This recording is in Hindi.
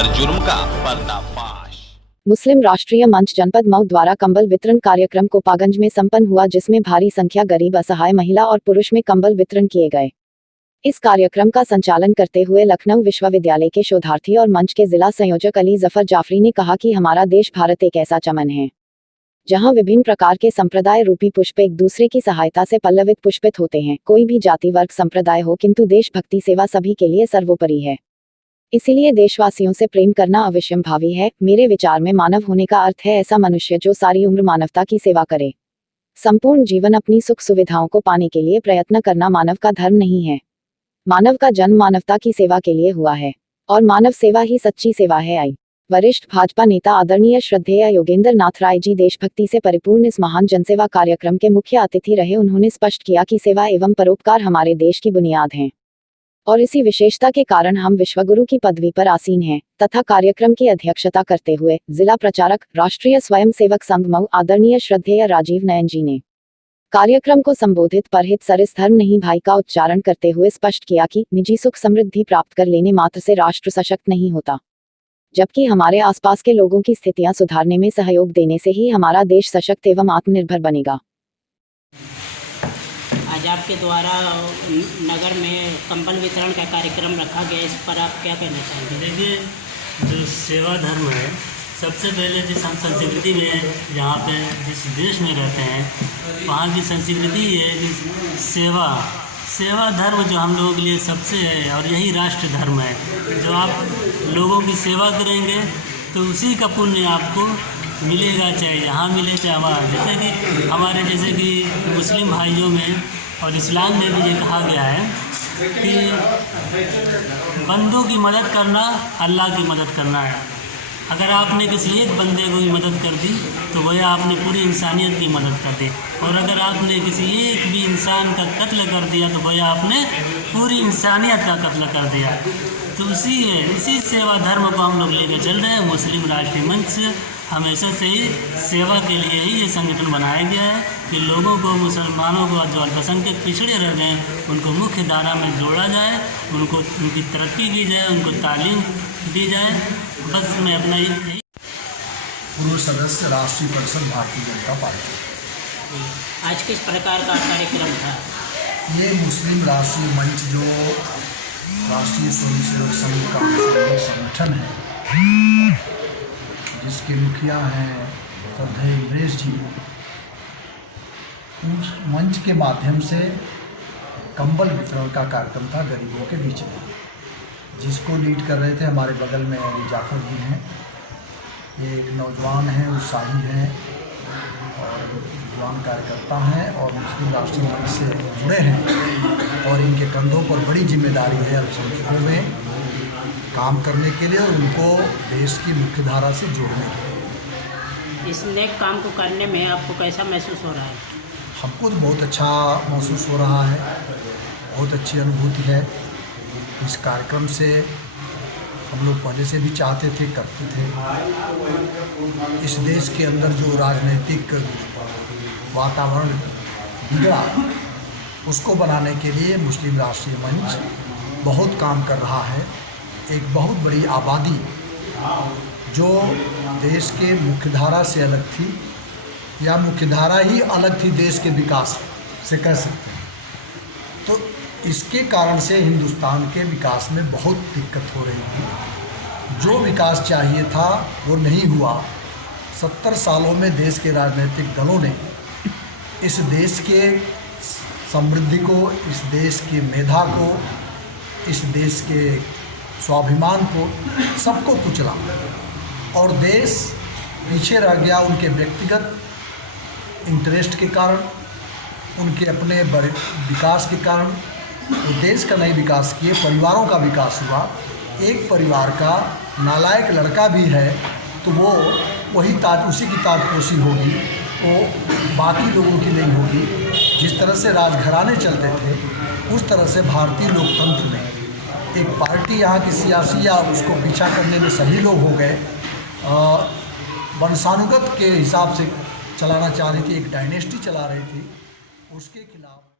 हर जुर्म का पर्दाफाश। मुस्लिम राष्ट्रीय मंच जनपद मऊ द्वारा कंबल वितरण कार्यक्रम कोपागंज में संपन्न हुआ, जिसमें भारी संख्या गरीब, असहाय महिला और पुरुष में कंबल वितरण किए गए। इस कार्यक्रम का संचालन करते हुए लखनऊ विश्वविद्यालय के शोधार्थी और मंच के जिला संयोजक अली जफर जाफरी ने कहा कि हमारा देश भारत एक ऐसा चमन है जहां विभिन्न प्रकार के संप्रदाय रूपी पुष्प एक दूसरे की सहायता से पल्लवित पुष्पित होते हैं। कोई भी जाति वर्ग संप्रदाय हो, किंतु देशभक्ति सेवा सभी के लिए सर्वोपरि है। इसीलिए देशवासियों से प्रेम करना अविस्मरणीय है। मेरे विचार में मानव होने का अर्थ है ऐसा मनुष्य जो सारी उम्र मानवता की सेवा करे। संपूर्ण जीवन अपनी सुख सुविधाओं को पाने के लिए प्रयत्न करना मानव का धर्म नहीं है। मानव का जन्म मानवता की सेवा के लिए हुआ है और मानव सेवा ही सच्ची सेवा है। आई वरिष्ठ भाजपा नेता आदरणीय श्रद्धेय योगेंद्र नाथ राय जी देशभक्ति से परिपूर्ण इस महान जनसेवा कार्यक्रम के मुख्य अतिथि रहे। उन्होंने स्पष्ट किया कि सेवा एवं परोपकार हमारे देश की बुनियाद हैं और इसी विशेषता के कारण हम विश्वगुरु की पदवी पर आसीन हैं। तथा कार्यक्रम की अध्यक्षता करते हुए जिला प्रचारक राष्ट्रीय स्वयंसेवक संघ मऊ आदरणीय श्रद्धेय राजीव नयन जी ने कार्यक्रम को संबोधित परहित सरिस धर्म नहीं भाई का उच्चारण करते हुए स्पष्ट किया कि निजी सुख समृद्धि प्राप्त कर लेने मात्र से राष्ट्र सशक्त नहीं होता, जबकि हमारे आसपास के लोगों की स्थितियां सुधारने में सहयोग देने से ही हमारा देश सशक्त एवं आत्मनिर्भर बनेगा। आज आपके द्वारा नगर में कंबल वितरण का कार्यक्रम रखा गया, इस पर आप क्या कहना चाहेंगे? देखिए, जो सेवा धर्म है, सबसे पहले जिस हम संस्कृति में यहाँ पे जिस देश में रहते हैं वहाँ की संस्कृति है कि सेवा धर्म जो हम लोगों के लिए सबसे है और यही राष्ट्र धर्म है। जो आप लोगों की सेवा करेंगे तो उसी का पुण्य आपको मिलेगा, चाहे यहाँ मिले चाहे वहाँ। जैसे कि हमारे जैसे कि मुस्लिम भाइयों में और इस्लाम में भी ये कहा गया है कि बंदों की मदद करना अल्लाह की मदद करना है। अगर आपने किसी एक बंदे को ही मदद कर दी तो वह आपने पूरी इंसानियत की मदद कर दी, और अगर आपने किसी एक भी इंसान का कत्ल कर दिया तो वह आपने पूरी इंसानियत का कत्ल कर दिया। तो इसी सेवा धर्म को हम लोग लेकर चल रहे हैं। मुस्लिम राष्ट्रीय मंच हमेशा से ही सेवा के लिए ही ये संगठन बनाया गया है कि लोगों को, मुसलमानों को जो अल्पसंख्यक पिछड़े रह गए उनको मुख्य धारा में जोड़ा जाए, उनकी तरक्की की जाए, उनको तालीम दी जाए। बस मैं अपना यही पूर्व सदस्य राष्ट्रीय परिषद भारतीय जनता पार्टी। आज किस प्रकार का कार्यक्रम था? ये मुस्लिम राष्ट्रीय मंच जो राष्ट्रीय स्वयंसेवक संघ का संगठन है, जिसके मुखिया हैं श्रद्धेय इंद्रेश जी, उस मंच के माध्यम से कंबल वितरण का कार्यक्रम था गरीबों के बीच में, जिसको लीड कर रहे थे हमारे बगल में अली जाफर जी हैं। ये एक नौजवान हैं, उत्साही हैं और विद्वान कार्यकर्ता हैं और मुस्लिम राष्ट्रीय मंच से जुड़े हैं, और इनके कंधों पर बड़ी जिम्मेदारी है अल्पसंख्यकों में काम करने के लिए और उनको देश की मुख्य धारा से जोड़ने के लिए। इस नेक काम को करने में आपको कैसा महसूस हो रहा है? हमको तो बहुत अच्छा महसूस हो रहा है, बहुत अच्छी अनुभूति है। इस कार्यक्रम से हम लोग पहले से भी चाहते थे, करते थे। इस देश के अंदर जो राजनीतिक वातावरण बिगड़ा, उसको बनाने के लिए मुस्लिम राष्ट्रीय मंच बहुत काम कर रहा है। एक बहुत बड़ी आबादी जो देश के मुख्यधारा से अलग थी, या मुख्यधारा ही अलग थी देश के विकास से, कह सकते हैं, तो इसके कारण से हिंदुस्तान के विकास में बहुत दिक्कत हो रही थी। जो विकास चाहिए था वो नहीं हुआ। 70 सालों में देश के राजनीतिक दलों ने इस देश के समृद्धि को, इस देश के मेधा को, इस देश के स्वाभिमान को, सबको कुचला और देश पीछे रह गया। उनके व्यक्तिगत इंटरेस्ट के कारण, उनके अपने बड़े विकास के कारण वो देश का नहीं विकास किए, परिवारों का विकास हुआ। एक परिवार का नालायक लड़का भी है तो वो उसी की ताजपोशी होगी, वो बाकी लोगों की नहीं होगी। जिस तरह से राजघराने चलते थे, उस तरह से भारतीय लोकतंत्र में एक पार्टी यहाँ की सियासी या उसको पीछा करने में सभी लोग हो गए, वंशानुगत के हिसाब से चलाना चाह रही थी, एक डायनेस्टी चला रही थी, उसके खिलाफ